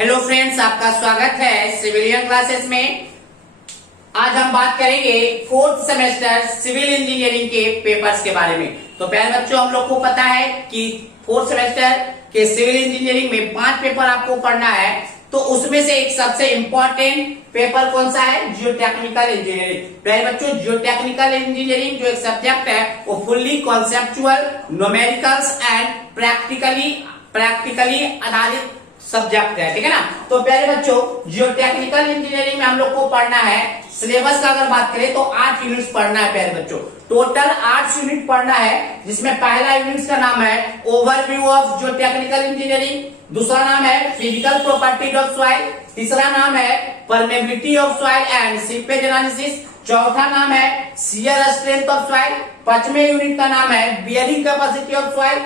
Hello friends, आपका स्वागत है सिविलियन क्लासेस में। आज हम बात करेंगे फोर्थ सेमेस्टर सिविल इंजीनियरिंग के पेपर्स के बारे में। तो प्यारे बच्चों, हम लोग को पता है कि फोर्थ सेमेस्टर के सिविल इंजीनियरिंग में 5 पेपर आपको पढ़ना है। तो उसमें से एक सबसे इंपॉर्टेंट पेपर कौन सा है? Geotechnical engineering. प्यारे बच्चों, जियोटेक्निकल इंजीनियरिंग जो एक सब्जेक्ट है वो fully conceptual, numericals and practically आधारित सब्जेक्ट है, ठीक है ना। तो प्यारे बच्चों, जियोटेक्निकल इंजीनियरिंग में हम लोग को पढ़ना है, सिलेबस का अगर बात करें तो 8 यूनिट्स पढ़ना है प्यारे बच्चों। टोटल 8 यूनिट पढ़ना है, जिसमें पहला यूनिट का नाम है ओवरव्यू ऑफ जियोटेक्निकल इंजीनियरिंग, दूसरा नाम है फिजिकल प्रॉपर्टीज ऑफ सॉइल, तीसरा नाम है permeability of soil and seepage analysis, चौथा नाम है शियर स्ट्रेंथ ऑफ सॉइल, पांचवें यूनिट का नाम है बियरिंग कैपेसिटी ऑफ सॉइल,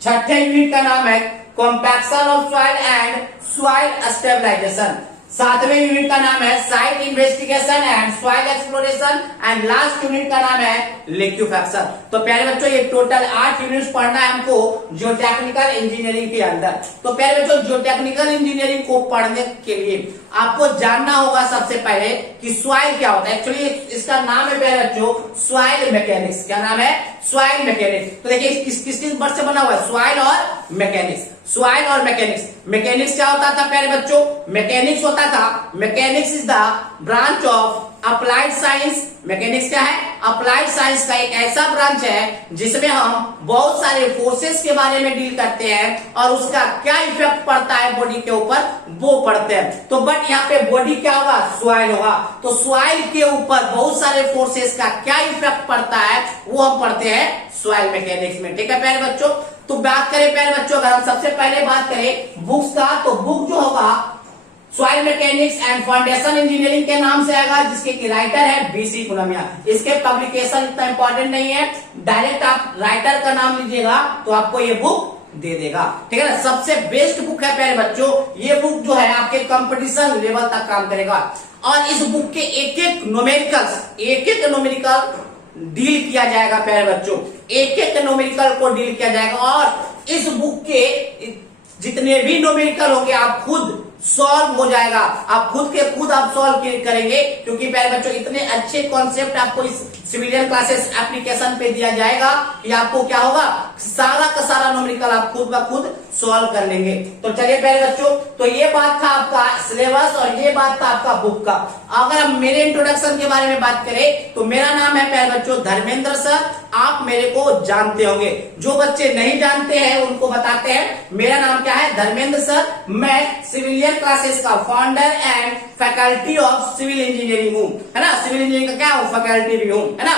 छठे यूनिट का नाम है compaction of soil and soil stabilisation, सातवें यूनिट का नाम है site investigation and soil exploration and last unit का नाम है लिक्विफैक्शन। तो प्यारे बच्चों, ये टोटल 8 यूनिट्स पढ़ना है हमको जियोटेक्निकल इंजीनियरिंग के अंदर। तो प्यारे बच्चों, जियोटेक्निकल इंजीनियरिंग को पढ़ने के लिए आपको जानना होगा सबसे पहले कि सॉइल क्या होता है। एक्चुअली इसका नाम है प्यारे बच्चों सॉइल मैकेनिक्स। क्या नाम है? Soil mechanics. तो देखिए किस वर्ड से बना हुआ है? सॉइल और मैकेनिक्स। सॉइल और मैकेनिक्स। मैकेनिक्स क्या होता था प्यारे बच्चों? मैकेनिक्स होता था, mechanics is the branch of applied science. Mechanics क्या है? अप्लाइड साइंस का एक ऐसा ब्रांच है जिसमें हम बहुत सारे फोर्सेस के बारे में डील करते हैं और उसका क्या इफेक्ट पड़ता है बॉडी के ऊपर वो पढ़ते हैं। तो बट यहाँ पे बॉडी क्या होगा? सॉइल होगा। तो सॉइल के ऊपर बहुत सारे फोर्सेस का क्या इफेक्ट पड़ता है वो हम पढ़ते हैं सॉइल मैकेनिक्स में, ठीक है प्यारे बच्चों। तो बात करें प्यारे बच्चों, अगर हम सबसे पहले बात करें बुक्स का, तो बुक जो होगा soil mechanics and foundation engineering के नाम से आएगा, जिसके की राइटर है बीसी पुनमिया। इसके पब्लिकेशन इतना इंपॉर्टेंट नहीं है, डायरेक्ट आप राइटर का नाम लीजिएगा तो आपको ये बुक दे देगा, ठीक है ना। सबसे बेस्ट बुक है प्यारे बच्चों, ये बुक जो है आपके कंपटीशन लेवल तक काम करेगा। और इस बुक के एक एक न्यूमेरिकल डील किया जाएगा प्यारे बच्चों, एक न्यूमेरिकल को डील किया जाएगा। और इस बुक के जितने भी न्यूमेरिकल होंगे आप खुद सॉल्व हो जाएगा, आप खुद के खुद आप सॉल्व करेंगे, क्योंकि प्यारे बच्चों इतने अच्छे कॉन्सेप्ट आपको इस सिविलियन क्लासेस एप्लीकेशन पे दिया जाएगा कि आपको क्या होगा, सारा का सारा न्यूमेरिकल आप खुद ब खुद सॉल्व कर लेंगे। तो चलिए प्यारे बच्चों, तो ये बात था आपका सिलेबस और ये बात था आपका बुक का। अगर हम मेरे इंट्रोडक्शन के बारे में बात करें तो मेरा नाम है प्यारे बच्चों धर्मेंद्र सर। आप मेरे को जानते होंगे, जो बच्चे नहीं जानते हैं उनको बताते हैं, मेरा नाम क्या है? धर्मेंद्र सर। मैं सिविलियन क्लासेस का founder and faculty of civil engineering हूँ, है ना। सिविल इंजीनियरिंग का क्या हूँ? फैकल्टी भी हूँ, है ना।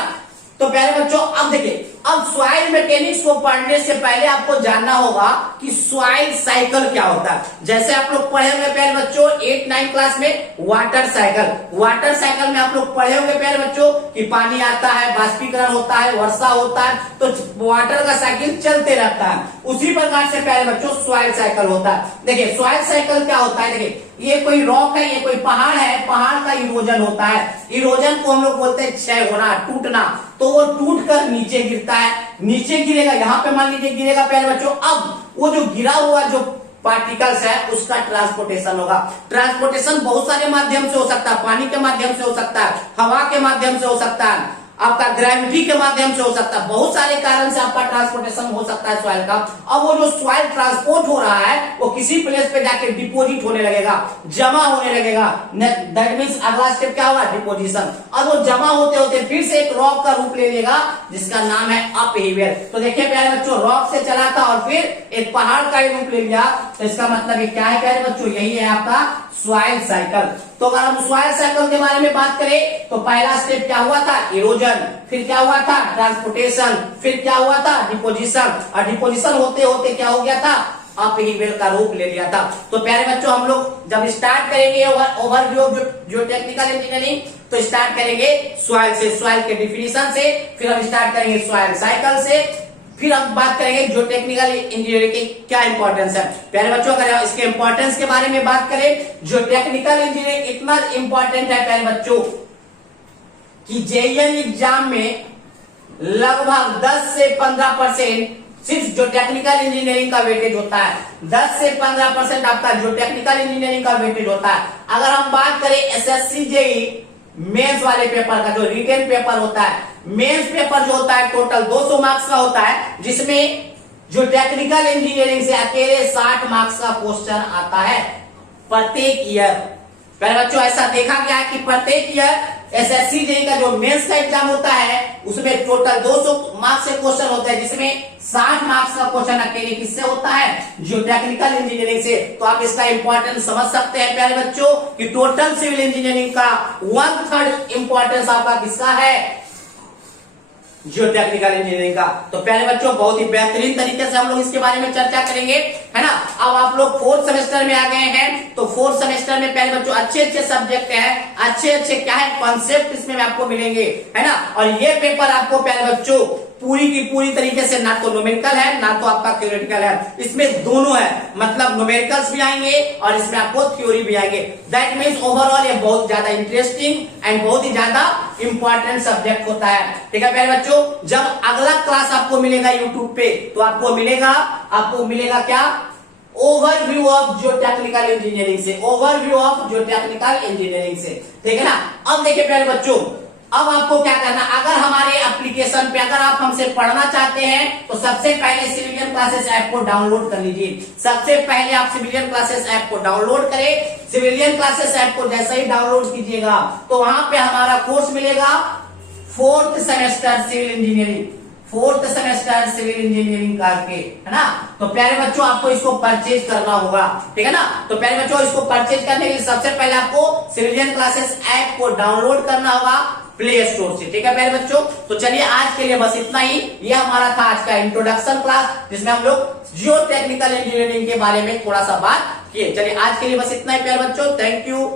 तो प्यारे बच्चों, अब देखिए, अब सॉइल मैकेनिक्स को पढ़ने से पहले आपको जानना होगा कि सॉइल साइकिल क्या होता है। जैसे आप लोग पढ़े होंगे प्यारे बच्चों 8-9 क्लास में वाटर साइकिल। वाटर साइकिल में आप लोग पढ़े होंगे प्यारे बच्चों कि पानी आता है, बाष्पीकरण होता है, वर्षा होता है, तो वाटर का साइकिल चलते रहता है। उसी प्रकार से प्यारे बच्चों सॉइल साइकिल होता है। देखिए सॉइल साइकिल क्या होता है? देखिए ये कोई रॉक है, ये कोई पहाड़ है, पहाड़ का इरोजन होता है। इरोजन को हम लोग बोलते हैं क्षय होना, टूटना। तो वो टूट कर नीचे गिरता है, नीचे गिरेगा, यहाँ पे मान लीजिए गिरेगा प्यारे बच्चों। अब वो जो गिरा हुआ जो पार्टिकल्स है उसका ट्रांसपोर्टेशन होगा। ट्रांसपोर्टेशन बहुत सारे माध्यम से हो सकता है, पानी के माध्यम से हो सकता है, हवा के माध्यम से हो सकता है, आपका ग्रेविटी के माध्यम से हो सकता है, बहुत सारे कारण से आपका ट्रांसपोर्टेशन हो सकता है सॉइल का। अब वो जो सॉइल ट्रांसपोर्ट हो रहा है वो किसी प्लेस पे जाके डिपोजिट होने लगेगा, जमा होने लगेगा। दैट मींस अगला स्टेप क्या होगा? डिपोजिशन। और वो जमा होते होते फिर से एक रॉक का रूप ले लेगा जिसका नाम है अपहीवियर। तो देखिए प्यारे बच्चों, रॉक से चला था और फिर एक पहाड़ का रूप ले लिया, तो इसका मतलब ये क्या है प्यारे बच्चों? यही है आपका सॉइल साइकिल। तो अगर हम सॉइल साइकिल के बारे में बात करें तो पहला स्टेप क्या हुआ था? इरोजन। फिर क्या हुआ था? ट्रांसपोर्टेशन। फिर क्या हुआ था? डिपोजिशन। और डिपोजिशन होते होते क्या हो गया था? अपहीवियर का रूप ले लिया था। तो प्यारे बच्चों, हम लोग जब स्टार्ट करेंगे ओवरव्यू ऑफ जियोटेक्निकल इंजीनियरिंग तो स्टार्ट करेंगे सॉइल से, सॉइल के डिफिनीशन से, फिर हम स्टार्ट करेंगे सॉइल साइकिल से, फिर हम बात करेंगे जियोटेक्निकल इंजीनियरिंग की क्या इंपॉर्टेंस है। प्यारे बच्चों, अगर इसके इंपॉर्टेंस के बारे में बात करें, जियोटेक्निकल इंजीनियरिंग इतना इंपॉर्टेंट है प्यारे बच्चों कि जेईई एग्जाम में लगभग 10 से 15% सिर्फ जो टेक्निकल इंजीनियरिंग का वेटेज होता है 10 से 15% आपका जो टेक्निकल इंजीनियरिंग का वेटेज होता है। अगर हम बात करें एसएससी जेई मेंस वाले पेपर का, जो रिटेन पेपर होता है, मेंस पेपर जो होता है टोटल 200 मार्क्स का होता है, जिसमें जो टेक्निकल इंजीनियरिंग से अकेले 60 मार्क्स का क्वेश्चन आता है प्रत्येक ईयर। पहले बच्चों ऐसा देखा गया है कि प्रत्येक ईयर एसएससी जेई का जो मेंस का एग्जाम होता है उसमें टोटल 200 मार्क्स से क्वेश्चन होता है, जिसमें 60 मार्क्स का क्वेश्चन अकेले किससे होता है, जो टेक्निकल इंजीनियरिंग से। तो आप इसका इंपॉर्टेंस समझ सकते हैं प्यारे बच्चों कि टोटल सिविल इंजीनियरिंग का 1/3 इंपॉर्टेंस आपका किसका है, जियो टेक्निकल इंजीनियरिंग का। तो प्यारे बच्चों बहुत ही बेहतरीन तरीके से हम लोग इसके बारे में चर्चा करेंगे, है ना। अब आप लोग 4th सेमेस्टर में आ गए हैं, तो 4th सेमेस्टर में प्यारे बच्चों अच्छे अच्छे सब्जेक्ट हैं, अच्छे अच्छे क्या है कॉन्सेप्ट इसमें आपको मिलेंगे, है ना। और ये पेपर आपको प्यारे बच्चों पूरी की पूरी तरीके से ना तो न्यूमेरिकल है ना तो आपका थ्योरेटिकल है, इसमें दोनों है, मतलब न्यूमेरिकल्स भी आएंगे और इसमें आपको थ्योरी भी आएंगे। दैट मीन्स ओवरऑल ये बहुत ज्यादा इंटरेस्टिंग एंड बहुत ही ज्यादा इंपॉर्टेंट सब्जेक्ट होता है। ठीक है प्यारे बच्चों, जब अगला क्लास आपको मिलेगा यूट्यूब पे तो आपको मिलेगा क्या, ओवरव्यू ऑफ जो टेक्निकल इंजीनियरिंग से, ओवरव्यू ऑफ जो टेक्निकल इंजीनियरिंग से, ठीक है ना। अब देखिए प्यारे बच्चों, अब आपको क्या करना, अगर हमारे एप्लीकेशन पे अगर आप हमसे पढ़ना चाहते हैं तो सबसे पहले सिविलियन क्लासेस ऐप को डाउनलोड कर लीजिए। सबसे पहले आप सिविलियन क्लासेस ऐप को डाउनलोड करें। सिविलियन क्लासेस ऐप को जैसे ही डाउनलोड कीजिएगा तो वहां पे हमारा कोर्स मिलेगा 4th semester civil engineering, 4th semester civil engineering करके, है ना। तो प्यारे बच्चों आपको इसको परचेज करना होगा, ठीक है ना। तो प्यारे बच्चों इसको परचेज करने के लिए सबसे पहले आपको सिविलियन क्लासेस ऐप को डाउनलोड करना होगा प्ले स्टोर से, ठीक है प्यारे बच्चों। तो चलिए आज के लिए बस इतना ही, यह हमारा था आज का इंट्रोडक्शन क्लास, जिसमें हम लोग जियो टेक्निकल इंजीनियरिंग के बारे में थोड़ा सा बात किए। चलिए आज के लिए बस इतना ही प्यारे बच्चों, थैंक यू।